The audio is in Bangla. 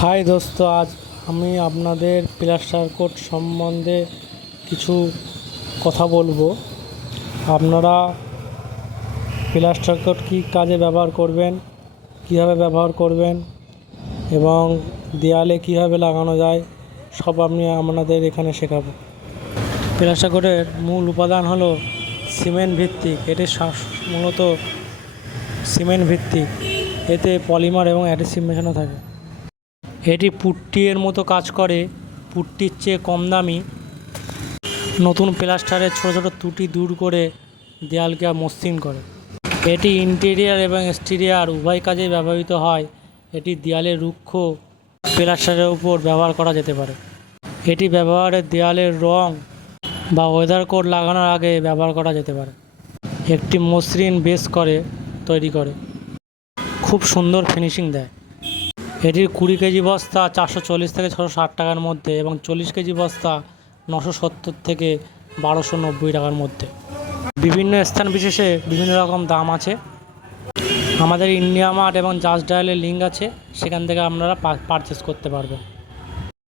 হাই দোস্ত, আজ আমি আপনাদের প্লাস্টার কোট সম্বন্ধে কিছু কথা বলবো। আপনারা প্লাস্টার কোট কী কাজে ব্যবহার করবেন, কীভাবে ব্যবহার করবেন এবং দেয়ালে কীভাবে লাগানো যায়, সব আমি আপনাদের এখানে শেখাবো। প্লাস্টার কোটের মূল উপাদান হলো সিমেন্ট ভিত্তিক। এটি মূলত সিমেন্ট ভিত্তিক, এতে পলিমার এবং অ্যাডহেসিভ মেশানো থাকে। এটি পুট্টির মতো কাজ করে, পুট্টির চেয়ে কম দামি। নতুন প্লাস্টারের ছোট ছোট ত্রুটি দূর করে দেয়ালকে মসৃণ করে। এটি ইন্টেরিয়ার এবং এক্সটেরিয়ার উভয় কাজেই ব্যবহৃত হয়। এটি দেয়ালের রুক্ষ প্লাস্টারের উপর ব্যবহার করা যেতে পারে। এটি ব্যবহারের দেয়ালের রং বা ওয়েদার কোট লাগানোর আগে ব্যবহার করা যেতে পারে। একটি মসৃণ বেস তৈরি করে, খুব সুন্দর ফিনিশিং দেয়। এটির 20 কেজি বস্তা 440 থেকে 660 টাকার মধ্যে এবং 40 কেজি বস্তা 970 থেকে 1290 টাকার মধ্যে। বিভিন্ন স্থান বিশেষে বিভিন্ন রকম দাম আছে। আমাদের ইন্ডিয়া মার্ট এবং জাস্ট ডায়ালের লিঙ্ক আছে, সেখান থেকে আপনারা পারচেস করতে পারবেন।